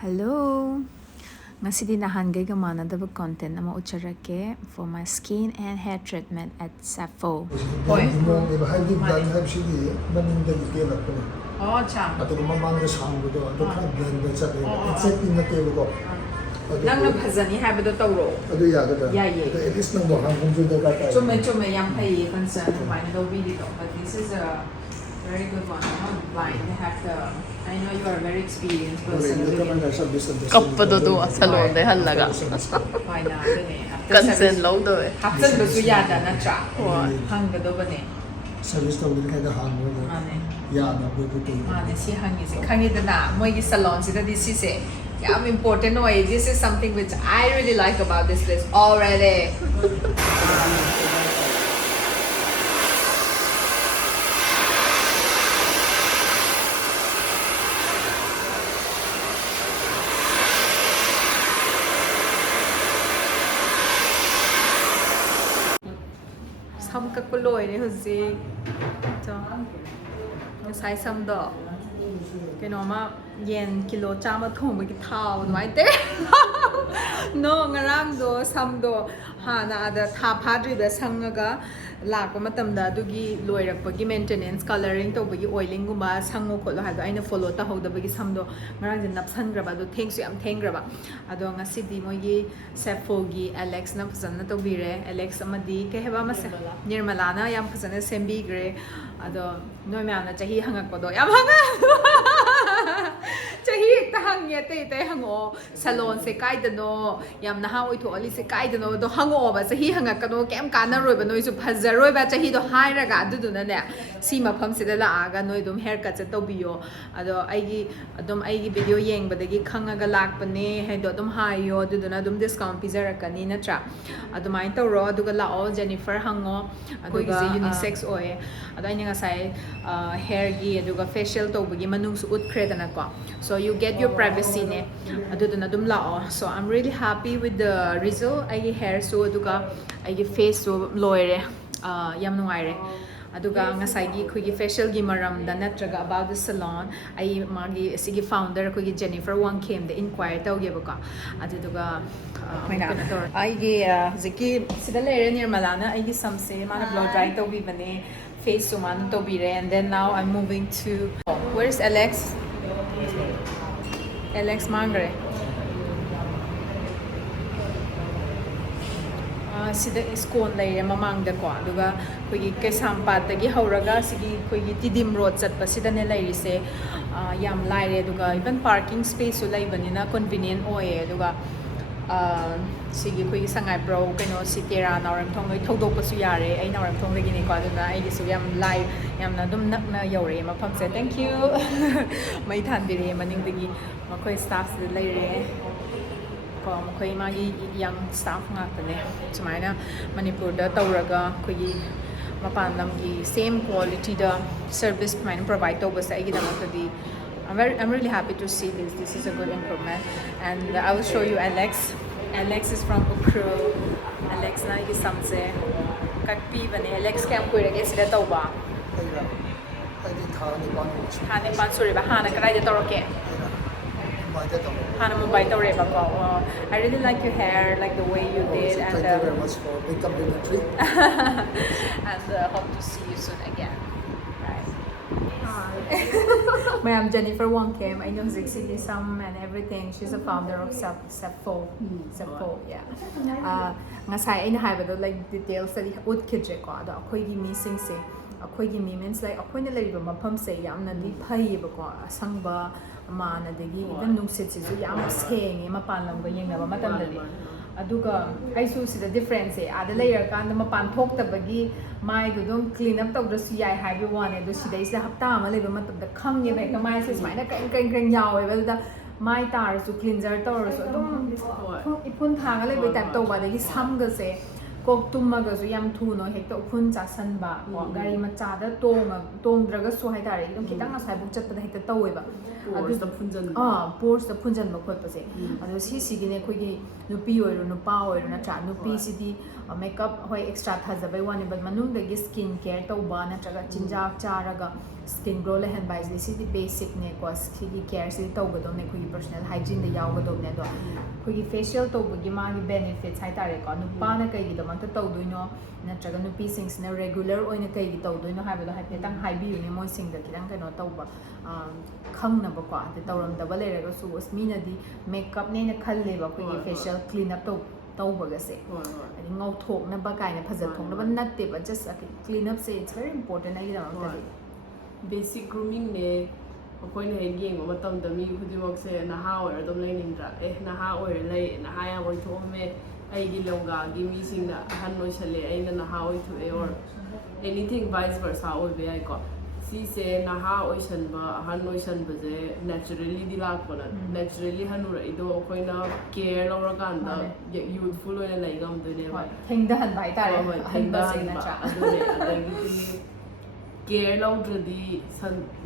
Hello! Ngasidi nahanggay ka manadaba content na maucharake for my skin and hair treatment at Sappho. Hoy. Oh, cha. Nang nabhazani habado tawro. Yeah. At least nang mohang computer ka. Chume yang pay concern why no video, but this is a very good one. I'm not blind. I know you are a very experienced person. Kapado do salon de halaga. Why na gani? Consent low do eh. Hapsan ba su yada na cha? Hang gado ba ne? Service tawin ka da hang mo. Yada bo bo to. Mane si hangi si kangi da na mo gi salon si da this is important way. This is something which I really like about this place already. Sam kakuloy ni huzi. So, sai sam do. Kino ma yen kilo chama thong ba ki thao mai te. No ngarang do sam do ha na da tha phadri da sangaga lakpa matamda adugi loirakpagi maintenance coloring tawbagi oiling gumba sango kholo hado aina follow ta hodabagi samdo ngarang din napsangraba do thanks you am thangraba ado ngasidi mogi Sappho gi Alex na phazana tawbire Alex amadi ke heba mase nirmala na yam phazana sembi gre ado noi ma na chahi hangakpado yam hanga chahi ekta hangye te hango salon se kaidano yam na ha oi tho ali se kaidano do hango ba chahi hangakano kem kana roi ba noi su phazaroi ba chahi do hairaga aduduna ne si mafam sida la aga noi dum haircut se tobiyo ado aigi video yeng badagi khangaga lakpane he do dum hayo aduduna dum discount pizarakani natra adumain tawro aduga lao Jennifer hango aduga unisex oe ado aina ngasai hair gi aduga facial tawbagi manung su utkhredana ko so you get your privacy ne aduduna dum lao so I'm really happy with the result aigi hair so aduga aigi face so loire yam nuaire aduga ngasai gi khogi facial gi maram da natraga about the salon ai magi sigi founder khogi Jennifer Wang came the inquire tawge baka aduga ai gi ziki sida lere nirmalana ai gi samse mana blow dry tawbi bane face so man to be and then now I'm moving to where's Alex Mangre sida iskon lay mamang da ko aduga kogi kesampat tagi hauraga sigi kogi tidim road chatpa sida ne lay se yam laire aduga even parking space so lay banina convenient oye aduga sigi kogi sangai bro keno sitera naram thong noi thodok pasu yare ai naram thong lagi ni ko aduna ai gi su yam live yam na dum nak na yore ma pham se thank you mai than dire maning dagi makoi staff sida lay re ko makoi magi young staff ngakane sumaina Manipur da tawraga kogi mapan lamgi same quality da service mine provide to basta igi damakadi I'm really happy to see this is a good improvement and I will show you Alex is from Ukru Alex na igi samse kakpi bane Alex kam kuirage sida tawba hane pan suri ba hana karai da tawrake Hana Mumbai Tawreba ko. I really like your hair, like the way you did, and thank you very much for big complimentary. and hope to see you soon again. Right. Ma'am Jennifer Wang came. I know Zixi Sam and everything. She's the founder of Sappho. Sappho, yeah. Ngasai ay nahaibado like details that ut kidje ko. Ado ako'y missing se. Ako'y means like ako'y nalariba mapam se yam na di pay ba ko asangba. Mana degi even nungsit sisu yam seng mapan lam ga yengna ba matam dali aduga ai su si the difference e ada layer kan da mapan thok ta bagi mai du dum clean up taw da su yai hai bi one e do si dai sa hapta ma le ba matam da khang ye ba ka mai se mai na kan yaw e ba da mai tar su cleanser tor su dum ipun thang le ba ta to ba degi sam ga se kok tummaga su yam thu no hekta uphun chasan ba gari macha da tong draga su hai tare dum kitang asai buk chat da hekta tawe ba pores 的 ꯐꯨꯟꯖꯟꯕ pores 的 ꯐꯨꯟꯖꯟꯕ ꯈꯣꯠꯄꯁꯦ ꯑꯗꯣ ꯁꯤꯁꯤꯒꯤꯅꯦ ꯑꯩꯈꯣꯏꯒꯤ ꯅꯨꯄꯤ ꯑꯣꯏꯔꯣ ꯅꯨꯄꯥ ꯑꯣꯏꯔꯣ ꯅꯠꯇ꯭ꯔꯥ ꯅꯨꯄꯤꯁꯤꯗꯤ makeup ꯍꯣꯏ extra ꯊꯥꯖꯕꯩ ꯋꯥꯅꯤ ꯕꯠ ꯃꯅꯨꯡꯗꯒꯤ ꯁ꯭ꯀꯤꯟ ꯀꯦꯌꯔ ꯇꯧꯕ ꯅꯠꯇ꯭ꯔꯒ ꯆꯤꯟꯖꯥꯛ ꯆꯥꯔꯒ ꯁ꯭ꯀꯤꯟ ꯒ꯭ꯂꯣ ꯂꯩꯍꯟꯕ ꯍꯥꯏꯁꯤꯗꯤ ꯁꯤꯗꯤ ꯕꯦꯁꯤꯛꯅꯦꯀꯣ ꯁꯤꯒꯤ ꯀꯦꯌꯔꯁꯤꯗꯤ ꯇꯧꯒꯗꯧꯅꯦ ꯑꯩꯈꯣꯏꯒꯤ ꯄꯔꯁꯣꯅꯦꯜ ꯍꯥꯏꯖꯤꯟꯗ ꯌꯥꯎꯒꯗꯧꯅꯦ ꯑꯗꯣ ꯑꯩꯈꯣꯏꯒꯤ ꯐꯦꯁꯤꯌꯦꯜ ꯇꯧꯕꯒꯤ ꯃꯥꯒꯤ ꯕꯦꯅꯤꯐꯤꯠꯁ ꯍꯥꯏꯇꯥꯔꯦꯀꯣ ꯅꯨꯄꯥꯅ ꯀꯩꯒꯤꯗꯃꯛꯇ ꯇꯧꯗꯣꯏꯅꯣ ꯅꯠꯇ꯭ꯔꯒ ꯅꯨꯄꯤꯁꯤꯡꯁꯤꯅ ꯔꯦꯒꯨꯂꯔ ꯑꯣꯏꯅ ꯀꯩꯒꯤ ꯇꯧꯗꯣꯏꯅꯣ ꯍꯥꯏꯕꯗꯣ ꯍꯥꯏꯐꯦꯠꯇꯪ ꯍꯥꯏꯕꯤꯌꯨꯅꯦ ꯃꯣꯏꯁꯤꯡꯗ ꯈꯤꯇꯪ ꯀꯩꯅꯣ ꯇꯧꯕ ꯈꯪꯅꯕꯀꯣ ꯑꯗꯩ ꯇꯧꯔꯝꯗꯕ ꯂꯩꯔꯒꯁꯨ ꯑꯁ ꯃꯤꯅꯗꯤ ꯃꯦꯀꯞꯅꯦꯅ ꯈꯜꯂꯦꯕ ꯑꯩꯈꯣꯏꯒꯤ ꯐꯦꯁꯤꯌꯦꯜ ꯀ꯭ꯂꯤꯟ ꯑꯞ ꯇꯧꯕꯒꯁꯦ ꯍꯥꯏꯗꯤ ꯉꯧꯊꯣꯛꯅꯕ ꯀꯥꯏꯅ ꯐꯖꯊꯣꯛꯅꯕ ꯅꯠꯇꯦꯕ ꯖꯁ ꯀ꯭ꯂꯤꯟ ꯑꯞꯁꯦ ꯏꯠꯁ ꯚꯦꯔꯤ ꯏꯝꯄꯣꯔꯇꯦꯟ ꯑꯩꯒꯤꯗꯃꯛꯇꯗꯤ ꯕꯦꯁꯤꯛ ꯒ꯭ꯔꯨꯃꯤꯡꯅꯦ ꯑꯩꯈꯣꯏꯅ ꯍꯦꯛ ꯌꯦꯡꯕ ꯃꯇꯝꯗ ꯃꯤ ꯈꯨꯗꯤꯡꯃꯛꯁꯦ ꯅꯍꯥ ꯑꯣꯏꯔ ꯑꯗꯨꯝ ꯂꯩꯅꯤꯡꯗ꯭ꯔꯥ ꯅꯍꯥ ꯑꯣꯏꯔ ꯂꯩ ꯅꯍꯥ ꯌꯥꯝ ꯑꯣꯏꯊꯣꯛꯑꯝꯃꯦ ꯑꯩꯒꯤ ꯂꯣꯡꯒꯥꯒꯤ ꯃꯤꯁꯤꯡꯅ ꯑꯍꯟ ꯑꯣꯏꯁꯜꯂꯦ ꯑꯩꯅ ꯅꯍꯥ ꯑꯣꯏꯊꯣꯛꯑꯦ ꯑꯣꯔ ꯑꯦꯅꯤꯊꯤꯡ ꯚꯥꯏꯁ ꯚꯔꯁꯥ ꯑꯣꯏꯕ ꯌꯥꯏꯀꯣ ꯁꯤꯁꯦ ꯅꯍꯥ ꯑꯣꯏꯁꯟꯕ ꯑꯍꯟ ꯑꯣꯏꯁꯟꯕꯁꯦ ꯅꯦꯆꯔꯦꯂꯤꯗꯤ ꯂꯥꯛꯄꯅ ꯅꯦꯆꯔꯦꯂꯤ ꯍꯟꯅꯨꯔꯛꯏꯗꯣ ꯑꯩꯈꯣꯏꯅ ꯀꯦꯌꯔ ꯂꯧꯔꯀꯥꯟꯗ ꯌꯨꯊꯐꯨꯜ ꯑꯣꯏꯅ ꯂꯩ ꯉꯝꯗꯣꯏꯅꯦꯕ ꯊꯦꯡꯊꯍꯟꯕ ꯍꯥꯏꯇꯥꯔꯦ ꯍꯣꯏ ꯊꯦꯡꯊꯍꯟꯕ ꯑꯗꯨꯅꯦ ꯑꯗꯒꯤꯗꯤ ꯀꯦꯌꯔ ꯂꯧꯗ꯭ꯔꯗꯤ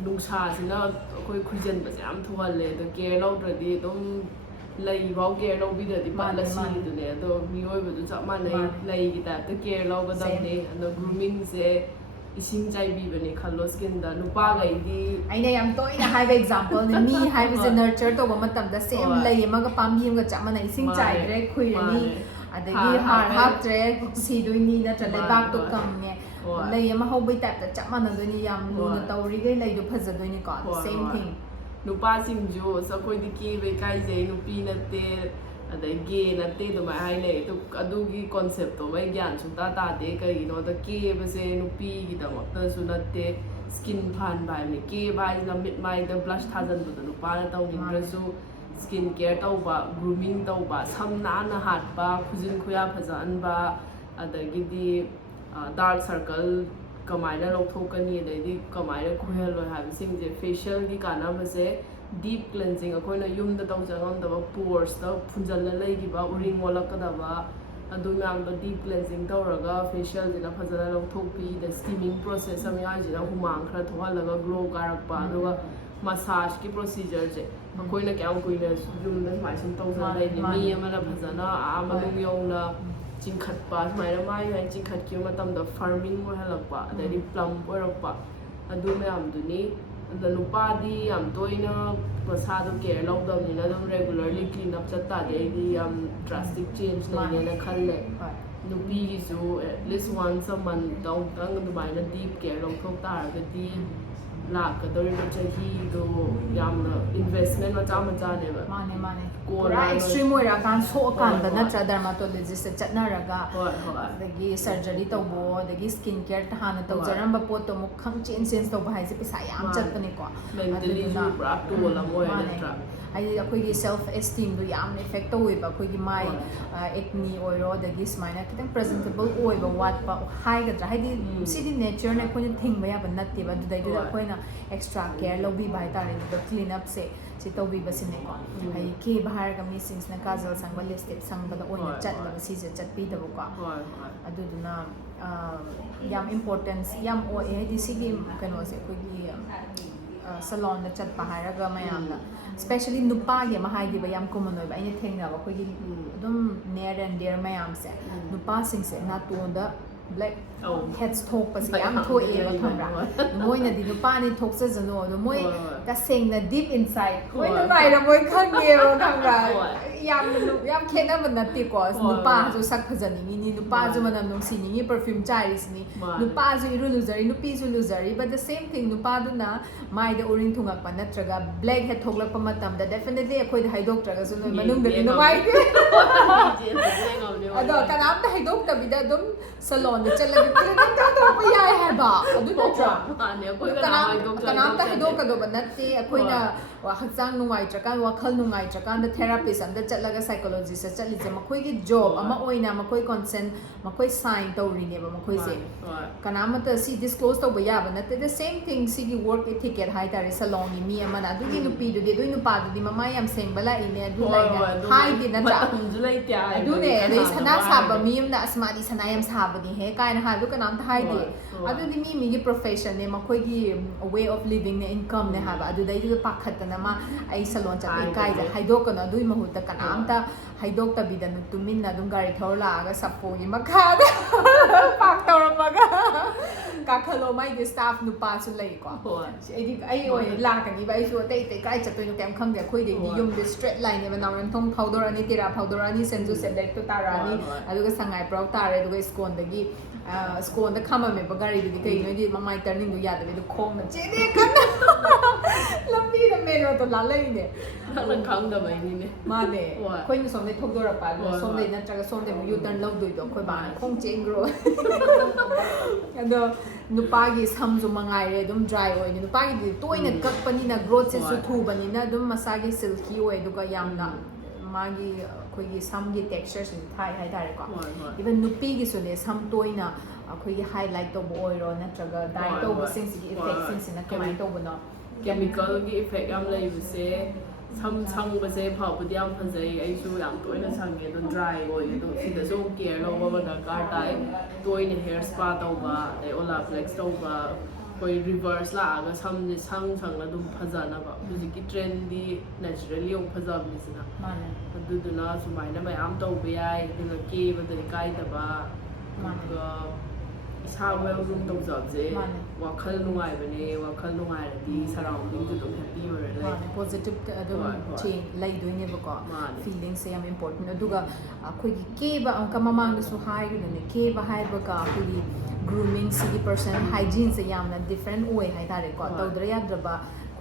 ꯅꯨꯡꯁꯥꯁꯤꯅ ꯑꯩꯈꯣꯏ ꯈꯨꯏꯖꯟꯕꯁꯦ ꯌꯥꯝ ꯊꯨꯍꯜꯂꯦ ꯑꯗꯣ ꯀꯦꯌꯔ ꯂꯧꯗ꯭ꯔꯗꯤ ꯑꯗꯨꯝ ꯂꯩꯐꯥꯎ ꯀꯦꯌꯔ ꯂꯧꯕꯤꯗ꯭ꯔꯗꯤ ꯄꯠꯂ ꯁꯤꯗꯨꯅꯦ ꯑꯗꯣ ꯃꯤꯑꯣꯏꯕꯁꯨ ꯆꯞ ꯃꯥꯟꯅꯩ ꯂꯩꯒꯤ ꯇꯥꯏꯞꯇ ꯀꯦꯌꯔ ꯂꯧꯒꯗꯕꯅꯤ ꯑꯗꯣ ꯒ꯭ꯔꯨꯃꯤꯡꯁꯦ ꯏꯁꯤꯡ ꯆꯥꯏꯕꯤꯕꯅꯦ ꯈꯜꯂꯣ ꯁ꯭ꯀꯤꯟꯗ ꯅꯨꯄꯥꯈꯩꯗꯤ ꯑꯩꯅ ꯌꯥꯝ ꯇꯣꯏꯅ ꯍꯥꯏꯕ ꯑꯦꯛꯖꯥꯝꯄꯜꯅꯦ ꯃꯤ ꯍꯥꯏꯕꯁꯦ ꯅꯔꯆꯔ ꯇꯧꯕ ꯃꯇꯝꯗ ꯁꯦꯝ ꯂꯩ ꯑꯃꯒ ꯄꯥꯝꯕꯤ ꯑꯃꯒ ꯆꯞ ꯃꯥꯟꯅꯩ ꯏꯁꯤꯡ ꯆꯥꯏꯗ꯭ꯔꯦ ꯈꯨꯏꯔꯅꯤ ꯑꯗꯒꯤ ꯍꯥꯔ ꯍꯥꯞꯇ꯭ꯔꯦ ꯁꯤꯗꯣꯏꯅꯤ ꯅꯠꯇ꯭ꯔ ꯂꯩꯕꯥꯛꯇꯣ ꯀꯪꯉꯦ ꯂꯩ ꯑꯃ ꯍꯧꯕꯩ ꯇꯥꯏꯞꯇ ꯆꯞ ꯃꯥꯟꯅꯗꯣꯏꯅꯤ ꯌꯥꯝ ꯂꯨꯅ ꯇꯧꯔꯤꯈꯩ ꯂꯩꯗꯣ ꯐꯖꯗꯣꯏꯅꯤꯀꯣ ꯁꯦꯝ ꯊꯤꯡ ꯅꯨꯄꯥꯁꯤꯡꯁꯨ ꯑꯩꯈꯣꯏꯗꯤ ꯀꯦꯕ ꯏꯀꯥꯏꯖꯩ ꯅꯨꯄꯤ ꯅꯠꯇꯦ ꯑꯗꯩ ꯒꯦ ꯅꯠꯇꯦ ꯑꯗꯨꯃꯥꯏꯅ ꯍꯥꯏꯅꯩ ꯑꯗꯨꯒꯤ ꯀꯣꯟꯁꯦꯞꯇꯣ ꯑꯩ ꯒ꯭ꯌꯥꯟ ꯁꯨꯡꯇꯥ ꯇꯥꯗꯦ ꯀꯩꯒꯤꯅꯣꯗ ꯀꯦꯕꯁꯦ ꯅꯨꯄꯤꯒꯤꯗꯃꯛꯇꯁꯨ ꯅꯠꯇꯦ ꯁ꯭ꯀꯤꯟ ꯐꯍꯟꯕ ꯍꯥꯏꯕꯅꯤ ꯀꯦꯕ ꯍꯥꯏꯁꯤꯅ ꯃꯤꯠ ꯃꯥꯏꯗ ꯕ꯭ꯂꯁ ꯊꯥꯖꯟꯕꯗꯣ ꯅꯨꯄꯥꯅ ꯇꯧꯅꯤꯡꯗ꯭ꯔꯁꯨ ꯁ꯭ꯀꯤꯟ ꯀꯦꯌꯔ ꯇꯧꯕ ꯒ꯭ꯔꯨꯃꯤꯡ ꯇꯧꯕ ꯁꯝ ꯅꯥꯟꯅ ꯍꯥꯠꯄ ꯈꯨꯖꯤꯟ ꯈꯨꯌꯥ ꯐꯖꯍꯟꯕ ꯑꯗꯒꯤꯗꯤ ꯗꯥꯔꯛ ꯁꯔꯀꯜ ꯀꯃꯥꯏꯅ ꯂꯧꯊꯣꯛꯀꯅꯤ ꯑꯗꯩꯗꯤ ꯀꯃꯥꯏꯅ ꯈꯣꯏꯍꯜꯂꯣꯏ ꯍꯥꯏꯕꯁꯤꯡꯁꯦ ꯐꯦꯁꯤꯌꯦꯜꯒꯤ ꯀꯥꯟꯅꯕꯁꯦ ꯗꯤꯞ ꯀ꯭ꯂꯦꯟꯖꯤꯡ ꯑꯩꯈꯣꯏꯅ ꯌꯨꯝꯗ ꯇꯧꯖꯉꯝꯗꯕ ꯄꯣꯔꯁꯇ ꯐꯨꯟꯖꯜꯂ ꯂꯩꯈꯤꯕ ꯎꯔꯤꯡ ꯑꯣꯜꯂꯛꯀꯗꯕ ꯑꯗꯨ ꯃꯌꯥꯝꯗꯣ ꯗꯤꯞ ꯀ꯭ꯂꯦꯟꯖꯤꯡ ꯇꯧꯔꯒ ꯐꯦꯁꯤꯌꯦꯜꯁꯤꯅ ꯐꯖꯅ ꯂꯧꯊꯣꯛꯄꯤ ꯑꯗ ꯁ꯭ꯇꯤꯃꯤꯡ ꯄ꯭ꯔꯣꯁꯦꯁ ꯑꯃ ꯌꯥꯎꯔꯤꯁꯤꯅ ꯍꯨꯃꯥꯡ ꯈꯔ ꯊꯣꯛꯍꯜꯂꯒ ꯒ꯭ꯂꯣ ꯀꯥꯔꯛꯄ ꯑꯗꯨꯒ ꯃꯁꯥꯖꯀꯤ ꯄ꯭ꯔꯣꯁꯤꯖꯔꯁꯦ ꯑꯩꯈꯣꯏꯅ ꯀꯌꯥꯝ ꯀꯨꯏꯅ ꯌꯨꯝꯗ ꯁꯨꯃꯥꯏꯅ ꯁꯨꯝ ꯇꯧꯖ ꯂꯩꯅꯤ ꯃꯤ ꯑꯃꯅ ꯐꯖꯅ ꯃꯅꯨꯡ ꯌꯧꯅ ꯆꯤꯡꯈꯠꯄ ꯁꯨꯃꯥꯏꯅ ꯃꯥꯏ ꯆꯤꯡꯈꯠꯈꯤꯕ ꯃꯇꯝꯗ ꯐꯥꯔꯃꯤꯡ ꯑꯣꯏꯍꯜꯂꯛꯄ ꯑꯗꯩꯗꯤ ꯄ꯭ꯂꯝ ꯑꯣꯏꯔꯛꯄ ꯑꯗꯨ ꯃꯌꯥꯝꯗꯨꯅꯤ ꯑꯗ ꯅꯨꯄꯥꯗꯤ ꯌꯥꯝ ꯇꯣꯏꯅ ꯃꯁꯥꯗꯣ ꯀꯦꯌꯔ ꯂꯧꯗꯕꯅꯤꯅ ꯑꯗꯨꯝ ꯔꯦꯒꯨꯂꯔꯂꯤ ꯀ꯭ꯂꯤꯟ ꯑꯞ ꯆꯠꯇꯥꯔꯗꯤ ꯑꯩꯗꯤ ꯌꯥꯝ ꯗ꯭ꯔꯥꯁꯇꯤꯛ ꯆꯦꯟꯖ ꯂꯩꯅꯦꯅ ꯈꯜꯂꯦ ꯅꯨꯄꯤꯒꯤꯁꯨ ꯑꯦꯠꯂꯤꯁ ꯋꯥꯟꯁ ꯑ ꯃꯟꯇ ꯑꯃꯨꯛꯇꯪ ꯑꯗꯨꯃꯥꯏꯅ ꯗꯤꯞ ꯀꯦꯌꯔ ꯂꯧꯊꯣꯛ ꯇꯥꯔꯒꯗꯤ ꯂꯥꯛꯀꯗꯧꯔꯤꯕ ꯆꯍꯤꯗꯣ ꯌꯥꯝꯅ ꯏꯟꯚꯦꯁꯃꯦꯟ ꯃꯆꯥ ꯃꯆꯥꯅꯦꯕ ꯃꯥꯅꯦ ꯃꯥꯅꯦ ꯄꯨꯔꯥ ꯑꯦꯛꯁꯇ꯭रीꯝ ꯑꯣꯏꯔꯛꯑꯀꯥꯟ ꯁꯣꯛꯑꯀꯥꯟꯗ ꯅꯠꯇ꯭ꯔ ꯗꯔꯃꯥꯇꯣꯂꯣꯖꯤꯁꯇ ꯆꯠꯅꯔꯒ ꯑꯗꯒꯤ ꯁꯔꯖꯔꯤ ꯇꯧꯕꯣ ꯑꯗꯒꯤ ꯁ꯭ꯀꯤꯟ ꯀꯦꯌꯔ ꯍꯥꯟꯅ ꯇꯧꯖꯔꯝꯕ ꯄꯣꯠꯇꯣ ꯑꯃꯨꯛ ꯆꯦꯟꯖ ꯇꯧꯕ ꯍꯥꯏꯁꯦ ꯄꯩꯁꯥ ꯌꯥꯝ ꯆꯠꯄꯅꯦꯀꯣ ꯑꯗꯨꯗꯨꯅ ꯄꯨꯔꯥ ꯇꯣꯜ ꯑꯃ ꯑꯣꯏꯔꯦ ꯅꯠꯇ꯭ꯔꯥ ꯍꯥꯏꯗꯤ ꯑꯩꯈꯣꯏꯒꯤ ꯁꯦꯜꯐ ꯑꯦꯁꯇꯤꯝꯗꯣ ꯌꯥꯝꯅ ꯏꯐꯦꯛ ꯇꯧꯋꯦꯕ ꯑꯩꯈꯣꯏꯒꯤ ꯃꯥꯏ ꯑꯦꯛꯅꯤ ꯑꯣꯏꯔꯣ ꯑꯗꯒꯤ ꯁꯨꯃꯥꯏꯅ ꯈꯤꯇꯪ ꯄ꯭ꯔꯖꯦꯟꯇꯦꯕꯜ ꯑꯣꯏꯕ ꯋꯥꯠꯄ ꯍꯥꯏꯒꯗ꯭ꯔꯥ ꯍꯥꯏꯗꯤ ꯁꯤꯗꯤ ꯅꯦꯆꯔꯅ ꯑꯩꯈꯣꯏꯅ ꯊꯤꯡꯕ ꯌꯥꯕ ꯅꯠꯇꯦꯕ ꯑꯗꯨꯗꯩꯗꯨꯗ ꯑꯩꯈꯣꯏꯅ ꯑꯦꯛꯁꯇ꯭ꯔꯥ ꯀꯦꯌꯔ ꯂꯧꯕꯤꯕ ꯍꯥꯏꯇꯥꯔꯦ ꯑꯗꯨꯒ ꯀ꯭ꯂꯤꯟ ꯑꯞꯁꯦ ꯁꯤ ꯇꯧꯕꯤꯕꯁꯤꯅꯦꯀꯣ ꯍꯥꯏꯗꯤ ꯀꯦꯕ ꯍꯥꯏꯔꯒ ꯃꯤꯁꯤꯡꯁꯤꯅ ꯀꯥꯖꯜ ꯁꯪꯕ ꯂꯤꯞꯁꯇꯤꯛ ꯁꯪꯕꯗ ꯑꯣꯏꯅ ꯆꯠꯂꯒ ꯁꯤꯁꯦ ꯆꯠꯄꯤꯗꯕꯀꯣ ꯑꯗꯨꯗꯨꯅ ꯌꯥꯝ ꯏꯝꯄꯣꯔꯇꯦꯟꯁ ꯌꯥꯝ ꯑꯣꯏ ꯍꯥꯏꯗꯤ ꯁꯤꯒꯤ ꯀꯩꯅꯣꯁꯦ ꯑꯩꯈꯣꯏꯒꯤ ꯁꯂꯣꯟꯗ ꯆꯠꯄ ꯍꯥꯏꯔꯒ ꯃꯌꯥꯝꯅ ꯁ꯭ꯄꯦꯁꯦꯜꯂꯤ ꯅꯨꯄꯥꯒꯤ ꯑꯃ ꯍꯥꯏꯈꯤꯕ ꯌꯥꯝ ꯀꯣꯃꯟ ꯑꯣꯏꯕ ꯑꯩꯅ ꯊꯦꯡꯅꯕ ꯑꯩꯈꯣꯏꯒꯤ ꯑꯗꯨꯝ ꯅꯤꯌꯔ ꯑꯦꯟ ꯗꯤꯌꯔ ꯃꯌꯥꯝꯁꯦ ꯅꯨꯄꯥꯁꯤꯡꯁꯦ ꯅꯥꯇꯣꯟꯗ ꯕ꯭ꯂꯦꯛ ꯍꯦꯠꯁ ꯊꯣꯛꯄꯁꯦ ꯌꯥꯝ ꯊꯣꯛꯑꯦꯕ ꯈꯪꯕ꯭ꯔꯥ ꯃꯣꯏꯅꯗꯤ ꯅꯨꯄꯥꯅꯤ ꯊꯣꯛꯆꯁꯅꯨ ꯑꯗꯣ ꯃꯣꯏ ꯇꯁꯦꯡꯅ ꯗꯤꯞ ꯏꯟꯁꯥꯏꯠ ꯃꯣꯏ ꯅꯨꯡꯉꯥꯏꯔꯝꯃꯣꯏ ꯈꯪꯉꯦꯕ ꯈꯪꯕ꯭ꯔꯥ ꯌꯥꯝ ꯈꯦꯠꯅꯕ ꯅꯠꯇꯦꯀꯣ ꯅꯨꯄꯥꯁꯨ ꯁꯛ ꯐꯖꯅꯤꯡꯉꯤꯅꯤ ꯅꯨꯄꯥꯁꯨ ꯃꯅꯝ ꯅꯨꯡꯁꯤꯅꯤꯡꯉꯤ ꯄꯔꯐ꯭ꯌꯨꯝ ꯆꯥꯏꯔꯤꯁꯤꯅꯤ ꯅꯨꯄꯥꯁꯨ ꯏꯔꯨ ꯂꯨꯖꯔꯤ ꯅꯨꯄꯤꯁꯨ ꯂꯨꯖꯔꯤ ꯕꯠ ꯗ ꯁꯦꯝ ꯊꯤꯡ ꯅꯨꯄꯥꯗꯨꯅ ꯃꯥꯏꯗ ꯎꯔꯤꯡ ꯊꯨꯡꯉꯛꯄ ꯅꯠꯇ꯭ꯔꯒ ꯕ꯭ꯂꯦꯛ ꯍꯦꯠ ꯊꯣꯛꯂꯛꯄ ꯃꯇꯝꯗ ꯗꯦꯐꯤꯅꯦꯠꯂꯤ ꯑꯩꯈꯣꯏꯗ ꯍꯥꯏꯗꯣꯛꯇ꯭ꯔꯒꯁꯨ ꯅꯣꯏ ꯃꯅꯨꯡꯗꯗꯤ ꯅꯨꯡꯉꯥꯏꯇꯦ ꯑꯗꯣ ꯀꯅꯥꯝꯇ ꯍꯥꯏꯗꯣꯛꯇꯕꯤꯗ ꯑꯗꯨꯝ ꯁꯂꯣꯟꯗ ꯆꯠꯂꯒ ꯀ꯭ꯂꯤꯅꯤꯡ ꯇꯧꯊꯣꯛꯄ ꯌꯥꯏ ꯍꯥꯏꯕ ꯑꯗꯨ ꯅꯠꯇ꯭ꯔꯥ ꯀꯅꯥꯝꯇ ꯍꯥꯏꯗꯣꯛꯀꯗꯧꯕ ꯅꯠꯇꯦ ꯑꯩꯈꯣꯏꯅ ꯍꯛꯆꯥꯡ ꯅꯨꯡꯉꯥꯏꯇ꯭ꯔꯀꯥꯟ ꯋꯥꯈꯜ ꯅꯨꯡꯉꯥꯏꯇ꯭ꯔꯀꯥꯟꯗ ꯊꯦꯔꯥꯄꯤꯁ ꯑꯝꯗ ꯆꯠꯂꯒ ꯁꯥꯏꯀꯣꯂꯣꯖꯤꯁꯇ ꯆꯠꯂꯤꯁꯦ ꯃꯈꯣꯏꯒꯤ ꯖꯣꯕ ꯑꯃ ꯑꯣꯏꯅ ꯃꯈꯣꯏ ꯀꯣꯟꯁꯦꯟ ꯃꯈꯣꯏ ꯁꯥꯏꯟ ꯇꯧꯔꯤꯅꯦꯕ ꯃꯈꯣꯏꯁꯦ ꯀꯅꯥꯃꯠꯇ ꯁꯤ ꯗꯤꯁꯀ꯭ꯂꯣꯖ ꯇꯧꯕ ꯌꯥꯕ ꯅꯠꯇꯦ ꯗ ꯁꯦꯝ ꯊꯤꯡ ꯁꯤꯒꯤ ꯋꯥꯔꯛ ꯏꯊꯤꯀꯦꯠ ꯍꯥꯏꯇꯥꯔꯦ ꯁꯂꯣꯟꯒꯤ ꯃꯤ ꯑꯃꯅ ꯑꯗꯨꯒꯤ ꯅꯨꯄꯤꯗꯨꯗꯤ ꯑꯗꯨꯒꯤ ꯅꯨꯄꯥꯗꯨꯗꯤ ꯃꯃꯥ ꯌꯥꯝ ꯁꯦꯡꯕ ꯂꯥꯛꯏꯅꯦ ꯑꯗꯨ ꯂꯩꯅꯦ ꯍꯥꯏꯗꯦ ꯅꯠꯇ꯭ꯔꯥ ꯑꯗꯨꯅꯦ ꯑꯗꯩ ꯁꯅꯥ ꯁꯥꯕ ꯃꯤ ꯑꯃꯅ ꯑꯁ ꯃꯥꯗꯤ ꯁꯅꯥ ꯌꯥꯝ ꯁꯥꯕꯅꯤꯍꯦ ꯀꯥꯏꯅ ꯍꯥꯏꯕꯗꯣ ꯀꯅꯥꯝꯇ ꯍꯥꯏꯗꯦ ꯑꯗꯨꯗꯤ ꯃꯤ ꯃꯤꯒꯤ ꯄ꯭ꯔꯣꯐꯦꯁꯟꯅꯦ ꯃꯈꯣꯏꯒꯤ ꯋꯦ ꯑꯣꯐ ꯂꯤꯕꯤꯡꯅꯦ ꯏꯟꯀꯝꯅꯦ ꯍꯥꯏꯕ ꯑꯗꯨꯗꯩꯗꯨꯗ ꯄꯥꯈꯠꯇꯅ ꯃꯥ ꯑꯩ ꯁꯂꯣꯟ ꯆꯠꯄ ꯏꯀꯥꯏꯖ ꯍꯥꯏꯗꯣꯛꯀꯅꯣ ꯑꯗꯨꯒꯤ ꯃꯍꯨꯠꯇ ꯀꯅꯥꯝꯇ ꯍꯥꯏꯗꯣꯛꯇꯕꯤꯗ ꯇꯨꯃꯤꯟꯅ ꯑꯗꯨꯝ ꯒꯥꯔꯤ ꯊꯧꯔ ꯂꯥꯛꯑꯒ ꯁꯞꯄꯣꯒꯤ ꯃꯈꯥꯗ ꯄꯥꯛ ꯇꯧꯔꯝꯃꯒ ꯀꯥꯈꯠꯂꯣ ꯃꯥꯏꯗꯤ ꯁ꯭ꯇꯥꯐ ꯅꯨꯄꯥꯁꯨ ꯂꯩꯀꯣ ꯑꯩ ꯑꯣꯏꯅ ꯂꯥꯛꯀꯅꯤꯕ ꯑꯩꯁꯨ ꯑꯇꯩ ꯑꯇꯩ ꯀꯥꯏ ꯆꯠꯇꯣꯏꯅꯣ ꯀꯩꯝ ꯈꯪꯗꯦ ꯑꯩꯈꯣꯏꯗꯩꯗꯤ ꯌꯨꯝꯗꯤ ꯁ꯭ꯇ꯭ꯔꯦꯠ ꯂꯥꯏꯟꯅꯦꯕ ꯅꯥꯎꯔꯦꯝꯊꯣꯡ ꯐꯥꯎꯗꯣꯔꯛꯑꯅꯤ ꯇꯦꯔꯥ ꯐꯥꯎꯗꯣꯔꯛꯑꯅꯤ ꯁꯦꯟꯖꯨ ꯁꯦꯟꯗꯦꯛꯇꯣ ꯇꯥꯔꯛꯑꯅꯤ ꯑꯗꯨꯒ ꯁꯉꯥꯏꯄ꯭ꯔꯧ ꯇꯥꯔꯦ ꯑꯗꯨꯒ ꯁ꯭ꯀꯣꯟꯗꯒꯤ ꯁ꯭ꯀꯣꯟꯗ ꯈꯥꯝꯃꯝꯃꯦꯕ ꯒꯥꯔꯤꯗꯨꯗꯤ ꯀꯩꯅꯣꯗꯤ ꯃꯃꯥꯏ ꯇꯔꯅꯤꯡꯗꯣ ꯌꯥꯗꯕꯤ ꯑꯗꯨ ꯈꯣꯡꯅ ꯆꯦꯜꯂꯦ ꯀꯟꯅ ꯂꯝꯕꯤꯗ ꯃꯦꯟ ꯔꯣꯗꯇꯣ ꯂꯥꯜꯂꯛꯏꯅꯦ ꯈꯪꯗꯕꯩꯅꯤꯅꯦ ꯃꯥꯅꯦ ꯑꯩꯈꯣꯏꯅ ꯁꯣꯝꯗꯩ ꯊꯧꯗꯣꯔꯛꯄ ꯑꯗꯨꯒ ꯁꯣꯝꯗꯩ ꯅꯠꯇ꯭ꯔꯒ ꯁꯣꯝꯗꯩ ꯑꯃꯨꯛ ꯌꯨ ꯇꯔꯟ ꯂꯧꯗꯣꯏꯗꯣ ꯑꯩꯈꯣꯏ ꯕꯥꯅ ꯈꯣꯡ ꯆꯦꯟꯈ꯭ꯔꯣ ꯑꯗꯣ ꯅꯨꯄꯥꯒꯤ ꯁꯝꯁꯨ ꯃꯉꯥꯏꯔꯦ ꯑꯗꯨꯝ ꯗ꯭ꯔꯥꯏ ꯑꯣꯏꯅꯤ ꯅꯨꯄꯥꯒꯤꯗꯤ ꯇꯣꯏꯅ ꯀꯛꯄꯅꯤꯅ ꯒ꯭ꯔꯣꯠꯁꯤꯁꯨ ꯊꯨꯕꯅꯤꯅ ꯑꯗꯨꯝ ꯃꯁꯥꯒꯤ ꯁꯤꯜꯀꯤ ꯑꯣꯏ ꯑꯗꯨꯒ ꯌꯥꯝꯅ ꯃꯥꯒꯤ ꯑꯩꯈꯣꯏꯒꯤ ꯁꯝꯒꯤ ꯇꯦꯛꯁꯆꯔꯁꯤꯡ ꯊꯥꯏ ꯍꯥꯏꯇꯥꯔꯦꯀꯣ ꯏꯚꯟ ꯅꯨꯄꯤꯒꯤꯁꯨꯅꯦ ꯁꯝ ꯇꯣꯏꯅ ꯑꯩꯈꯣꯏꯒꯤ ꯍꯥꯏꯂꯥꯏꯠ ꯇꯧꯕ ꯑꯣꯏꯔꯣ ꯅꯠꯇ꯭ꯔꯒ ꯗꯥꯏ ꯇꯧꯕꯁꯤꯡꯁꯤꯒꯤ ꯏꯐꯦꯛꯁꯤꯡꯁꯤꯅ ꯀꯃꯥꯏꯅ ꯇꯧꯕꯅꯣ ꯀꯦꯃꯤꯀꯦꯜꯒꯤ ꯏꯐꯦꯛ ꯌꯥꯝ ꯂꯩꯕꯁꯦ ꯁꯪꯕꯁꯦ ꯐꯕꯨꯗꯤ ꯌꯥꯝ ꯐꯖꯩ ꯑꯩꯁꯨ ꯌꯥꯝ ꯇꯣꯏꯅ ꯁꯪꯉꯦ ꯑꯗꯣ ꯗ꯭ꯔꯥꯏ ꯑꯣꯏ ꯑꯗꯣ ꯁꯤꯗꯁꯨ ꯑꯃꯨꯛ ꯀꯦꯌꯔ ꯂꯧꯕ ꯑꯃ ꯗꯔꯀꯥꯔ ꯇꯥꯏ ꯇꯣꯏꯅ ꯍꯦꯌꯔ ꯁ꯭ꯄꯥ ꯇꯧꯕ ꯑꯗꯩ ꯑꯣꯂꯥꯐ꯭ꯂꯦꯛꯁ ꯇꯧꯕ ꯑꯩꯈꯣꯏ ꯔꯤꯚꯔꯁ ꯂꯥꯛꯑꯒ ꯁꯝꯁꯦ ꯁꯪꯅ ꯑꯗꯨꯝ ꯐꯖꯅꯕ ꯍꯧꯖꯤꯛꯀꯤ ꯇ꯭ꯔꯦꯟꯗꯤ ꯅꯦꯆꯔꯦꯜꯂꯤ ꯑꯃꯨꯛ ꯐꯖꯕꯅꯤꯁꯤꯅ ꯑꯗꯨꯗꯨꯅ ꯁꯨꯃꯥꯏꯅ ꯃꯌꯥꯝ ꯇꯧꯕ ꯌꯥꯏ ꯑꯗꯨꯒ ꯀꯦꯕꯗ ꯏꯀꯥꯏꯗꯕ ꯑꯗꯨꯒ ꯏꯁꯥ ꯋꯦꯜ ꯒ꯭ꯔꯨꯝ ꯇꯧꯖꯕꯁꯦ ꯋꯥꯈꯜ ꯅꯨꯡꯉꯥꯏꯕꯅꯦ ꯋꯥꯈꯜ ꯅꯨꯡꯉꯥꯏꯔꯗꯤ ꯁꯔꯥꯎꯟꯗꯤꯡꯁꯨ ꯑꯗꯨꯝ ꯍꯦꯄꯤ ꯑꯣꯏꯔ ꯂꯩ ꯄꯣꯖꯤꯇꯤꯚ ꯑꯗꯨꯝ ꯂꯩꯗꯣꯏꯅꯦꯕꯀꯣ ꯐꯤꯂꯤꯡꯁꯦ ꯌꯥꯝ ꯏꯝꯄꯣꯔꯇꯦꯟ ꯑꯗꯨꯒ ꯑꯩꯈꯣꯏꯒꯤ ꯀꯦꯕ ꯑꯃꯨꯛꯀ ꯃꯃꯥꯡꯗꯁꯨ ꯍꯥꯏꯈꯤꯕꯅꯦ ꯀꯦꯕ ꯍꯥꯏꯕꯒ ꯑꯩꯈꯣꯏꯒꯤ ꯒ꯭ꯔꯨꯃꯤꯡꯁꯤꯒꯤ ꯄꯔꯁꯣꯅꯦꯜ ꯍꯥꯏꯖꯤꯟꯁꯦ ꯌꯥꯝꯅ ꯗꯤꯐ꯭ꯔꯦꯟ ꯑꯣꯏ ꯍꯥꯏꯇꯥꯔꯦꯀꯣ ꯇꯧꯗ꯭ꯔ ꯌꯥꯗ꯭ꯔꯕ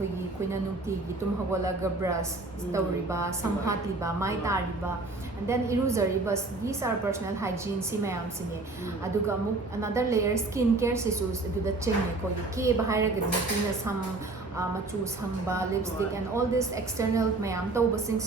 ꯑꯩꯈꯣꯏꯅ ꯅꯨꯡꯇꯤꯒꯤ ꯇꯨꯝ ꯍꯧꯒꯠꯂꯒ ꯕ꯭ꯔꯁ ꯇꯧꯔꯤꯕ ꯁꯝ ꯍꯥꯠꯂꯤꯕ ꯃꯥꯏ ꯇꯥꯔꯤꯕ and then iruzariba these are personal hygiene si mayam sine aduga amuk another layer skin care sisu aduda chinne ko ke bahayraga nutina sam machu sangba lipstick and all this external mayam tawbasing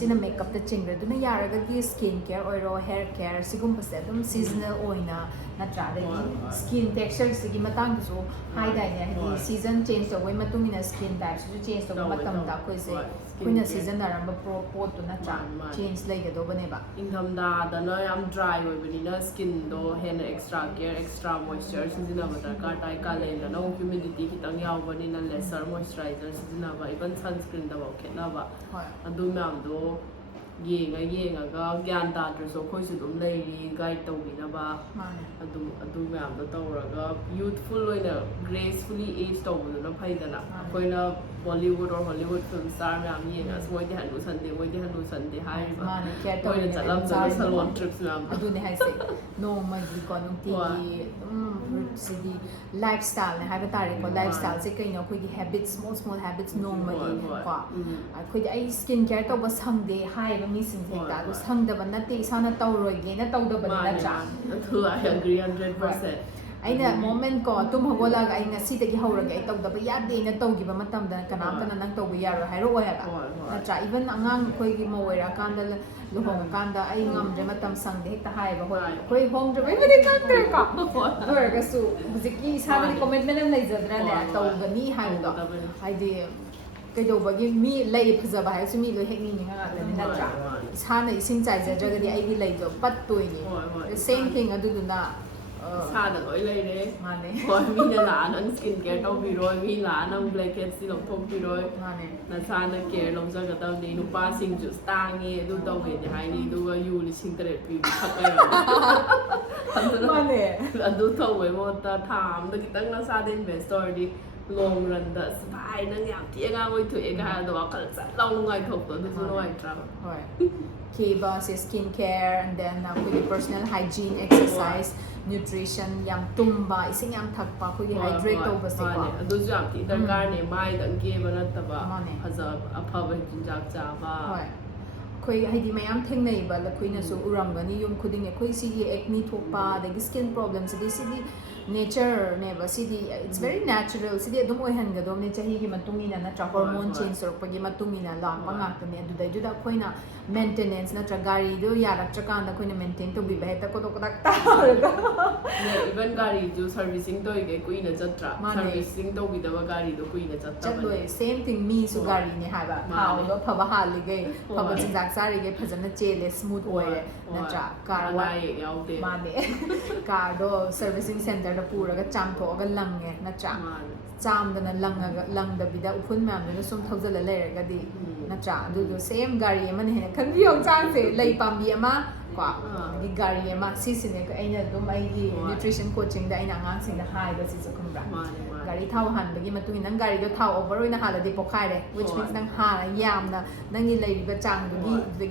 sina makeup ta chingre duna yaraga di skin care oiro hair care sigum pase adum seasonal oina natra da skin texture sigi matang su hai dai ne hi season change to way matungina skin type su change to matam da ko se kuina season aramba pro pot to natra change lai ga bane ba ꯏꯪꯊꯝꯊꯥꯗꯅ ꯌꯥꯝ dry ꯑꯣꯏꯕꯅꯤꯅ ꯁ꯭ꯀꯤꯟꯗꯣ ꯍꯦꯟꯅ extra care extra moisture ꯁꯤꯖꯤꯟꯅꯕ ꯗꯔꯀꯥꯔ ꯇꯥꯏ ꯀꯥꯂꯦꯟꯗꯅ ꯑꯃꯨꯛ humidity ꯈꯤꯇꯪ ꯌꯥꯎꯕꯅꯤꯅ laser moisturiser ꯁꯤꯖꯤꯟꯅꯕ ꯏꯚꯟ ꯁꯟꯁꯀ꯭ꯔꯤꯟꯗꯐꯥꯎ ꯈꯦꯠꯅꯕ ꯑꯗꯨ ꯃꯌꯥꯝꯗꯣ ꯌꯦꯡꯉꯒ ꯒ꯭ꯌꯥꯟ ꯇꯥꯗ꯭ꯔꯁꯨ ꯑꯩꯈꯣꯏꯁꯨ ꯑꯗꯨꯝ ꯂꯩꯔꯤ ꯒꯥꯏꯗ ꯇꯧꯕꯤꯅꯕ ꯑꯗꯨ meyamdo tawraga youthful oina gracefully age tawbaduna phaidana akoina Bollywood or Hollywood film star meyam yenga moidi hanu sande haiba oina chalam salon trips meyam adune haise no magi ko nungti sigi lifestyle ne haiba tare ko lifestyle se kaino khoi gi habits small habits no magi ko khoi ai skin care tawba samde haiba mi sin the ta do sangdaba natte isana tawroi ge na tawdaba na cha I agree 100%. aina moment ko tum hawalaga ai ngasi tagi hawraga ai tawdaba yade na tawgiba matamda kanamtana nang tawba yaro hairo oyaga natra even angang khoi gi moira kanda luhong kanda ai ngamje matam sangde hekta haiba hoi khoi hong je bai kandre ka dorga su buziki isana commitment am laizadra ne tawgani haibdo haidi ꯀꯩꯗꯧꯕꯒꯤ ꯃꯤ ꯂꯩ ꯐꯖꯕ ꯍꯥꯏꯁꯨ ꯃꯤ ꯂꯣꯏ ꯍꯦꯛꯅꯤꯡꯉꯤ ꯉꯥꯛꯇꯅꯤ ꯅꯠꯇ꯭ꯔꯥ ꯏꯁꯥꯅ ꯏꯁꯤꯡ ꯆꯥꯏꯖꯗ꯭ꯔꯒꯗꯤ ꯑꯩꯒꯤ ꯂꯩꯗꯣ ꯄꯠꯇꯣꯏꯅꯤ ꯁꯦꯝ ꯊꯤꯡ ꯑꯗꯨꯗꯨꯅ ꯏꯁꯥꯗ ꯂꯣꯏ ꯂꯩꯔꯦ ꯃꯥꯅꯦ ꯍꯣꯏ ꯃꯤꯅ ꯂꯥꯛꯑ ꯅꯪ ꯁ꯭ꯀꯤꯟ ꯀꯦꯌꯔ ꯇꯧꯕꯤꯔꯣꯏ ꯃꯤ ꯂꯥꯛꯑ ꯅꯪ ꯕ꯭ꯂꯦꯀꯦꯠꯁꯤ ꯂꯧꯊꯣꯛꯄꯤꯔꯣꯏ ꯃꯥꯅꯦ ꯅꯁꯥꯅ ꯀꯦꯌꯔ ꯂꯧꯖꯒꯗꯕꯅꯤ ꯅꯨꯄꯥꯁꯤꯡꯁꯨ ꯇꯥꯡꯉꯦ ꯑꯗꯨ ꯇꯧꯋꯦꯗꯤ ꯍꯥꯏꯅꯤ ꯑꯗꯨꯒ ꯌꯨ 8,000 ꯄꯤꯕ ꯊꯛꯂꯩꯔꯝꯃꯦ ꯃꯥꯅꯦ ꯑꯗꯨ ꯇꯧꯕꯩ ꯃꯍꯨꯠꯇ ꯊꯥ ꯑꯃꯗ ꯈꯤꯇꯪ ꯅꯁꯥꯗ ꯏꯟꯚꯦꯁ ꯇꯧꯔꯗꯤ long run da bai nang yam ti nga ngoi thu e ga do akal sa law ngai thok to du noi tra hoi keba se skin care and then with personal hygiene exercise nutrition yam tumba ising yam thakpa khoi hydrate to base ko adu jam ti darkar ne mai dang ke ba ta ba haza aphaba jinjak cha ba hoi khoi haidi mayam thengnai ba la khoina su uramgani yum khuding khoi si acne thokpa the skin problems the nature neba sidi it's very natural sidi adum oihangadom ne chahi gi matungina natra hormone change sorpagi matungina lakpa ngaktane adudai juda khoina maintenance natra gari do yarakchakanda khoina maintain to bi baheta kodak ta even gari jo servicing to ige kuina chatra servicing to bidaba gari do kuina chatra chatloi same thing me su gari ne haba how do phaba halige phaba jinjak sari ge phajana chele smooth oire natra car wa yaude mane car do servicing center da puraga chamthoga lange natra chamdana langda bida uphun mamna sum thaujala leiragadi natra adu same gari amane he khanbiyo changse lei pambi ama ko di gari ama sisine ko aina dum ai di nutrition coaching da aina ngang sing da hai da si sakumbra gari thau han bagi matu nang gari do thau over oina hala di pokai re which means nang ha yamna nang ni lei ba chang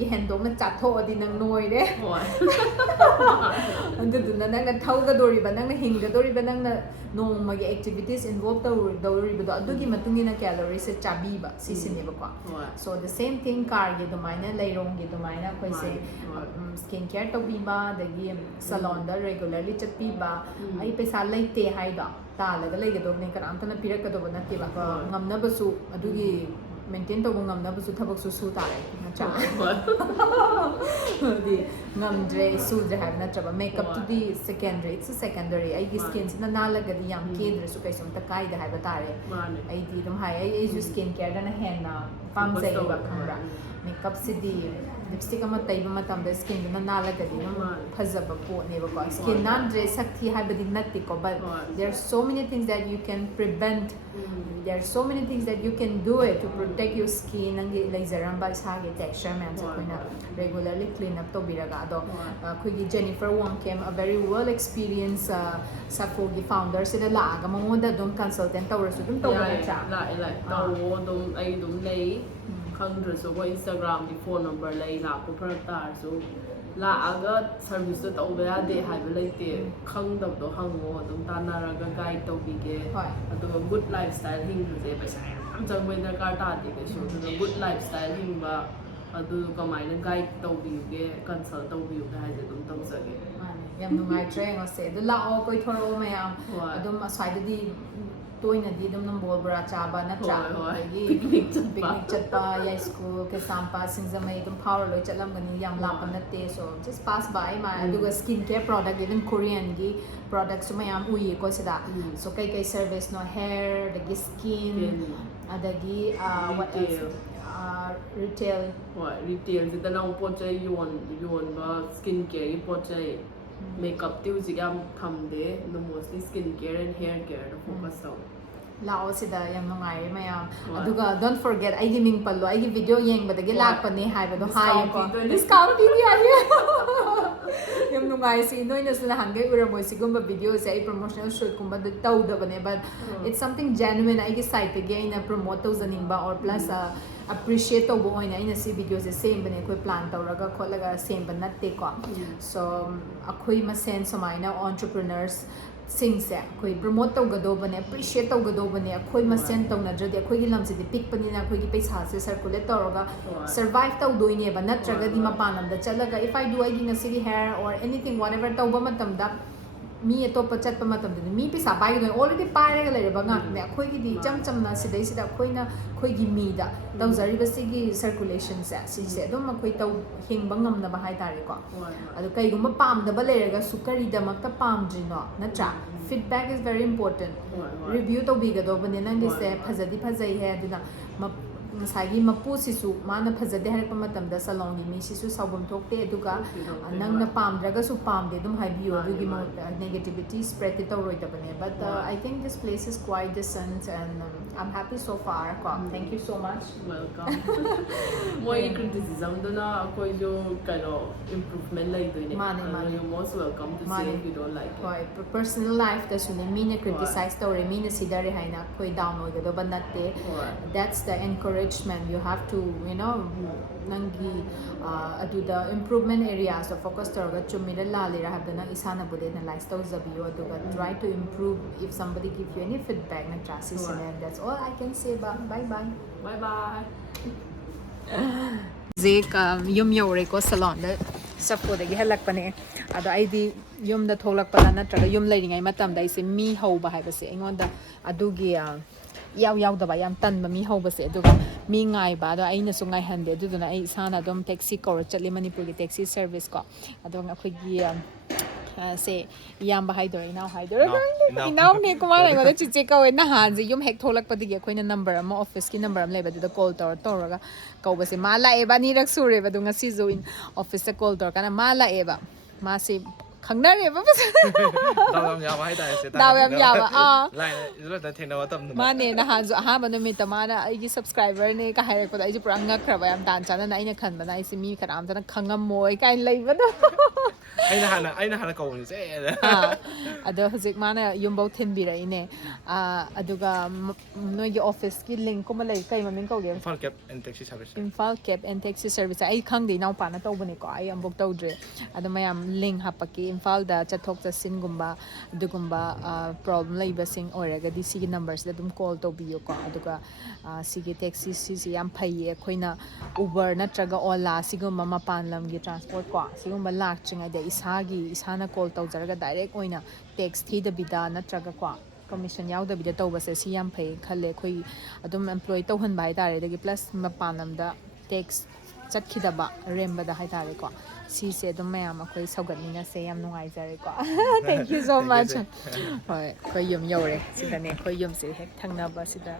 gi hendom na chatho adi nang noi re adu du na nang thau ga dori ba nang hing ga dori ba nang na nongma gi activities involved dori ba adu gi matu na calories se chabi ba sisine ba ko so the same thing car gi do maina leirong gi do maina koi se skin care to bi ba da gi salon da regularly chat bi ba ai paisa leite hai da ta laga legadobne karamtana pirakadobna natiba ngamnabasu adugi maintain to ngamnabasu thabaksu su tare nacha di ngamdre su de have nacha makeup to the secondary it's a secondary ai skin na nalaga di yam kedre su kaisum ta kai da have tare ai di dum hai ai ju skin care da na henna pam sai ba khamra makeup si di lipstick ama taiba matam da skin na nalaga di phajaba po ne ba skin nan dress sakthi habadi natti ko but there are so many things that you can prevent there are so many things that you can do it to protect your skin ang laseramba sage texture man sa kuna regularly clean up to biraga do kuigi Jennifer Wong came a very well experienced Sakogi founder sila laaga mangoda dum consultant tawrasu dum tawra cha la tawo dum ai dum nei khangdrasu ko Instagram di phone number lai la ko pratar so la aga service to over de haiba leite khangdab do hango dum tanaraga guide to bige ado good lifestyle hingu de paisa am jangwe da ka ta de ke so the good lifestyle hingba adu kamaina guide to bige consult to bige ha de dum tong sage yam nungai train o se du la o koi thoro mayam adum asai di toina di dum nam bol bra chaba na cha picnic chatpa ya school ke sampa singzamai dum power loi chatlam gani yam la pa na te so just pass by ma aduga skin care product even Korean gi products mayam ui ko sida so kai service no hair the skin adagi what else retail retail the now pot chai yon ba skin care pot chai makeup tiu jigam thamde no mostly skin care and hair care to focus on lao sida yam nungai mayam aduga don't forget ai ming pallo ai video yeng badagi lak pani hai ba do hai ko discount pi dia yam nungai si noina sila hangai uramoi sigumba video se ai promotional shoot kumba do tau da bane but it's something genuine ai gi site again na promote to zaning ba or plus appreciate to bo ina ina si video se same bane koi plan tawraga kholaga same ban natte ko so akhoi ma sen somaina entrepreneurs singse koi promote tawgado bane appreciate tawgado bane akhoi ma sen tawna jodi akhoi gi lamse di pick pani na akhoi gi paisa se circulate tawraga survive tawdoine ba natraga di mapanam da chalaga if I do I gi ngasi hair or anything whatever tawba matam da mi atopa chatpa matam da mi pisa bai do already pairaga lere ba ngak ne akhoi gi di cham na sidai sida akhoi na khoi gi mi da tawzari ba sigi circulation se si se dum akhoi taw hingba ngam na ba hai tare ko adu kai gum pam da ba lere ga sukari da makta pam jino na cha feedback is very important review to bi ga do bane nang se phajadi phajai hai adina ngasagi mapu sisu mana phajade harpa matam da salon gi mi sisu saubam thokte aduga nang na pamdraga su pamde dum haibiyo adugi mo negativity spread it out bane but I think this place is quite decent and I'm happy so far thank you so much welcome moi criticism dona koi jo kano improvement lai doine you're most welcome to say if you don't like it personal life da sune mina criticize tawre mina sidare haina koi down oi do banatte that's the encouragement you have to nangi aduda improvement areas so focus tawga chumira la lira habdana isana bude analyze tawzabiyo aduga try to improve if somebody give you any feedback na trasis and that's all I can say bye bye zik yum yore ko salon da sapo de halak pane ꯑꯗꯣ ꯑꯩꯗꯤ ꯌꯨꯝꯗ ꯊꯣꯛꯂꯛꯄꯗ ꯅꯠꯇ꯭ꯔꯒ ꯌꯨꯝ ꯂꯩꯔꯤꯉꯩ ꯃꯇꯝꯗ ꯑꯩꯁꯦ ꯃꯤ ꯍꯧꯕ ꯍꯥꯏꯕꯁꯦ ꯑꯩꯉꯣꯟꯗ ꯑꯗꯨꯒꯤ ꯌꯥꯎꯗꯕ ꯌꯥꯝ ꯇꯟꯕ ꯃꯤ ꯍꯧꯕꯁꯦ ꯑꯗꯨꯒ ꯃꯤ ꯉꯥꯏꯕ ꯑꯗꯣ ꯑꯩꯅꯁꯨ ꯉꯥꯏꯍꯟꯗꯦ ꯑꯗꯨꯗꯨꯅ ꯑꯩ ꯏꯁꯥꯅ ꯑꯗꯨꯝ ꯇꯦꯛꯁꯤ ꯀꯧꯔ ꯆꯠꯂꯤ ꯃꯅꯤꯄꯨꯔꯒꯤ ꯇꯦꯛꯁꯤ ꯁꯔꯚꯤꯁ ꯀꯣ ꯑꯗꯣ ꯑꯩꯈꯣꯏꯒꯤ ꯁꯦ ꯏꯌꯥꯝꯕ ꯍꯥꯏꯗꯣꯏꯔꯥ ꯏꯅꯥꯎ ꯍꯥꯏꯗꯣꯏꯔꯥ ꯏꯅꯥꯎꯅꯦ ꯀꯃꯥꯏꯅ ꯑꯩꯉꯣꯟꯗ ꯆꯤꯆꯦ ꯀꯧꯋꯦ ꯅꯍꯥꯟꯁꯦ ꯌꯨꯝ ꯍꯦꯛ ꯊꯣꯛꯂꯛꯄꯗꯒꯤ ꯑꯩꯈꯣꯏꯅ ꯅꯝꯕꯔ ꯑꯃ ꯑꯣꯐꯤꯁꯀꯤ ꯅꯝꯕꯔ ꯑꯃ ꯂꯩꯕ ꯑꯗꯨꯗ ꯀꯣꯜ ꯇꯧꯔꯒ ꯀꯧꯕꯁꯦ ꯃꯥ ꯂꯥꯛꯑꯦꯕ ꯑꯅꯤꯔꯛ ꯁꯨꯔꯦꯕ ꯑꯗꯣ ꯉꯁꯤꯁꯨ ꯑꯣꯐꯤꯁꯇ ꯀꯣꯜ ꯇꯧꯔꯀꯥꯟꯗ ꯃꯥ ꯂꯥꯛꯑꯦꯕ ꯃꯥꯁꯤ ꯈꯪꯅꯔꯦꯕ ꯗꯥꯎ ꯌꯥꯝ ꯌꯥꯕ ꯍꯥꯏꯇꯥꯔꯦ ꯁꯤ ꯗꯥꯎ ꯌꯥꯝ ꯌꯥꯕ ꯂꯥꯏꯅ ꯏꯔꯣꯏꯗ ꯊꯦꯡꯅꯕ ꯃꯇꯝꯗ ꯃꯥꯅꯦ ꯅꯍꯥꯟꯁꯨ ꯑꯍꯥꯟꯕ ꯅꯨꯃꯤꯠꯇ ꯃꯥꯅ ꯑꯩꯒꯤ ꯁꯕꯁꯀ꯭ꯔꯥꯏꯕꯔꯅꯦ ꯀ ꯍꯥꯏꯔꯛꯄꯗ ꯑꯩꯁꯨ ꯄꯨꯔꯥ ꯉꯛꯈ꯭ꯔꯕ ꯌꯥꯝ ꯇꯥꯟ ꯆꯥꯟꯅꯅ ꯑꯩꯅ ꯈꯟꯕꯅ ꯑꯩꯁꯦ ꯃꯤ ꯀꯅꯥꯝꯇꯅ ꯈꯪꯉꯝꯃꯣꯏ ꯀꯥꯏꯅ ꯂꯩꯕꯗꯣ ꯑꯩꯅ ꯍꯥꯟꯅ ꯀꯧꯕꯅꯤꯁꯦ ꯑꯗꯣ ꯍꯧꯖꯤꯛ ꯃꯥꯅ ꯌꯨꯝꯐꯧ ꯊꯤꯟꯕꯤꯔꯛꯏꯅꯦ ꯑꯗꯨꯒ ꯅꯣꯏꯒꯤ ꯑꯣꯐꯤꯁꯀꯤ ꯂꯤꯡꯀꯨꯝꯕ ꯂꯩ ꯀꯩ ꯃꯃꯤꯡ ꯀꯧꯒꯦ Imphal cab and taxi service Imphal cab and taxi service ꯑꯩ ꯈꯪꯗꯦ ꯏꯅꯥꯎꯄꯥꯅ ꯇꯧꯕꯅꯤꯀꯣ ꯑꯩ ꯑꯃꯨꯛ ꯇꯧꯗ꯭ꯔꯦ ꯑꯗꯣ ꯃꯌꯥꯝ ꯂꯤꯡ ꯍꯥꯞꯄꯛꯀꯦ ꯏꯝꯐꯥꯜꯗ ꯆꯠꯊꯣꯛ ꯆꯠꯁꯤꯟꯒꯨꯝꯕ ꯑꯗꯨꯒꯨꯝꯕ ꯄ꯭ꯔꯣꯕ꯭ꯂꯦꯝ ꯂꯩꯕꯁꯤꯡ ꯑꯣꯏꯔꯒꯗꯤ ꯁꯤꯒꯤ ꯅꯝꯕꯔꯁꯤꯗ ꯑꯗꯨꯝ ꯀꯣꯜ ꯇꯧꯕꯤꯌꯨꯀꯣ ꯑꯗꯨꯒ ꯁꯤꯒꯤ ꯇꯦꯛꯁꯤ ꯁꯤꯁꯦ ꯌꯥꯝ ꯐꯩꯌꯦ ꯑꯩꯈꯣꯏꯅ ꯎꯕꯔ ꯅꯠꯇ꯭ꯔꯒ ꯑꯣꯂꯥ ꯁꯤꯒꯨꯝꯕ ꯃꯄꯥꯟ ꯂꯝꯒꯤ ꯇ꯭ꯔꯥꯟꯁꯄꯣꯔꯠ ꯀꯣ ꯁꯤꯒꯨꯝꯕ ꯂꯥꯛꯇ꯭ꯔꯤꯉꯩꯗ ꯏꯁꯥꯅ ꯀꯣꯜ ꯇꯧꯖꯔꯒ ꯗꯥꯏꯔꯦꯛ ꯑꯣꯏꯅ ꯇꯦꯛꯁ ꯊꯤꯗꯕꯤꯗ ꯅꯠꯇ꯭ꯔꯒ ꯀꯣ ꯀꯃꯤꯁꯟ ꯌꯥꯎꯗꯕꯤꯗ ꯇꯧꯕꯁꯦ ꯁꯤ ꯌꯥꯝ ꯐꯩ ꯈꯜꯂꯦ ꯑꯩꯈꯣꯏ ꯑꯗꯨꯝ ꯑꯦꯝꯄ꯭ꯂꯣꯏ ꯇꯧꯍꯟꯕ ꯍꯥꯏꯇꯥꯔꯦ ꯑꯗꯒꯤ ꯄ꯭ꯂꯁ ꯃꯄꯥꯟ ꯂꯝꯗ ꯇꯦꯛꯁ ꯆꯠꯈꯤꯗꯕ ꯑꯔꯦꯝꯕꯗ ꯍꯥꯏꯇꯥꯔꯦꯀꯣ ꯁꯤꯁꯦ ꯑꯗꯨꯝ ꯃꯌꯥꯝ ꯑꯩꯈꯣꯏ ꯁꯧꯒꯠꯃꯤꯟꯅꯁꯦ ꯌꯥꯝ ꯅꯨꯡꯉꯥꯏꯖꯔꯦꯀꯣ ꯊꯦꯡꯛ ꯌꯨ ꯁꯣ ꯃꯆ ꯍꯣꯏ ꯑꯩꯈꯣꯏ ꯌꯨꯝ ꯌꯧꯔꯦ ꯁꯤꯗꯅꯦ ꯑꯩꯈꯣꯏ ꯌꯨꯝꯁꯦ ꯍꯦꯛ ꯊꯪꯅꯕ ꯁꯤꯗ